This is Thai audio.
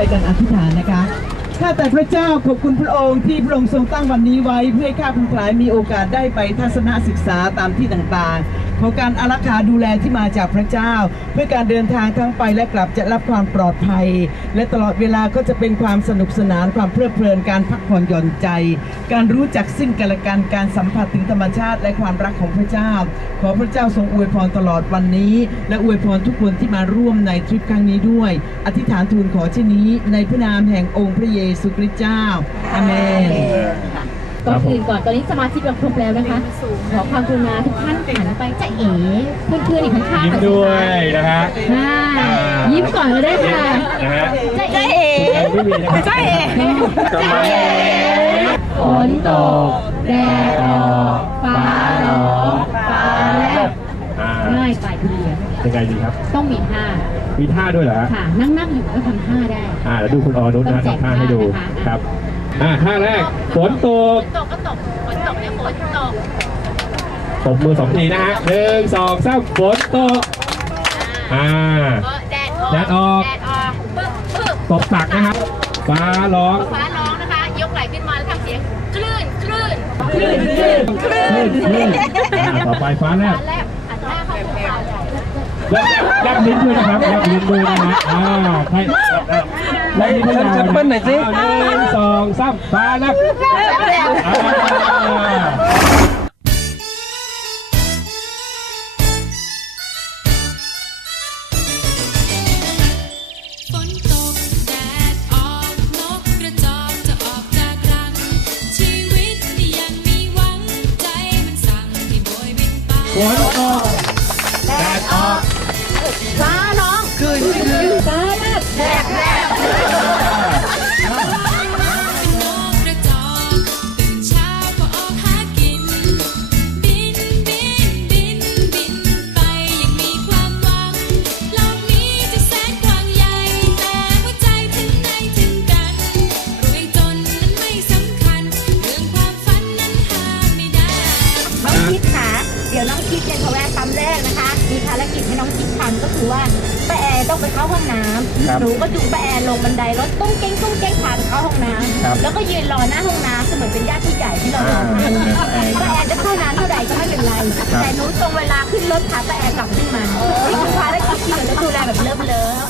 ใจกันอธิษฐานนะคะ ข้าแต่พระเจ้าขอบคุณพระองค์ที่พระองค์ทรงตั้งวันนี้ไว้ เพื่อให้ข้าพงหลายมีโอกาสได้ไปทัศนศึกษาตามที่ต่างๆ ขอการอารักขาดูแลที่มาจากพระเจ้า เพื่อการเดินทางทั้งไปและกลับจะรับความปลอดภัย และตลอดเวลาก็จะเป็นความสนุกสนานความเพลิดเพลินการพักผ่อนหย่อนใจ การรู้จักซึ่งกันและกันการสัมผัสถึงธรรมชาติและความรักของพระเจ้า ขอพระเจ้าทรงอวยพรตลอดวันนี้ และอวยพรทุกคนที่มาร่วมในทริปครั้งนี้ด้วย อธิษฐานทูลขอเช่นนี้ ในพระนามแห่งองค์พระเยซูคริสต์เจ้าอาเมน ก่อนอื่นก่อนตอนนี้สมาชิกเราครบแล้วนะคะ ขอความกรุณาทุกท่านหันไปจะเอ๋เพื่อนๆอีกข้างๆยิ้มหน่อด้วยนะฮะค่ะยิ้มก่อนก็ได้ค่ะนะฮะจะเอ๋ไม่มีนะครับจะเอ๋จะเอ๋ฝนตกแดดออกฟ้าร้องฟ้าแลบอ่าง่ายไปทีเดียวยังไงดีครับ ต้องมีท่ามีท่าด้วยเหรอฮะค่ะนั่งนั่งๆอยู่ก็ทำท่าได้อ่าเดี๋ยวดูคุณออนุชนะต้องแจกทำท่าให้ดูท่านะคะครับ อ่าท่าแรกฝนตก ตกก็ตกฝนตกเนี่ยฝนตกตบมือสองทีนะฮะหนึ่งสองสามฝนตก อ่าแดดออกแดดออก แดดออกปึ๊บปึ๊บตบตักนะครับ ฟ้าร้องฟ้าร้องนะคะ ยกไหล่ขึ้นมาแล้วทำเสียงคลื่นคลื่นคลื่นคลื่นคลื่นคลื่นอ่าต่อไปฟ้าแลบ ฟ้าแลบหันหน้าเข้าภูเขา แลบลบลิ้นด้วยนะครับแลบลิ้นด้วยนะฮะอ่าใครแลบลิ้นด้วยนะเปิ้ลหน่อยสิหนึ่งสองสามฟ้าแลบอ่าฝนตก เดี๋ยวน้องคิดเนี่ยเขาแวะปั๊มแรกนะคะ มีภารกิจให้น้องคิดทำก็คือว่าป้าแอร์ต้องไปเข้าห้องน้ำหนูก็จูงป้าแอร์ลงบันไดรถตุ้งเก้งตุ้งเก้งผ่านเข้าห้องน้ำแล้วก็ยืนรอหน้าห้องน้ำเสมือนเป็นญาติผู้ใหญ่ที่เรารอให้ป้าแอร์จะเข้าน้ำเท่าไหร่ก็ไม่เป็นไร แต่หนูตรงเวลาขึ้นรถพาป้าแอร์กลับขึ้นมานี่คือภารกิจที่หนูต้องดูแลแบบเลิฟเลิฟ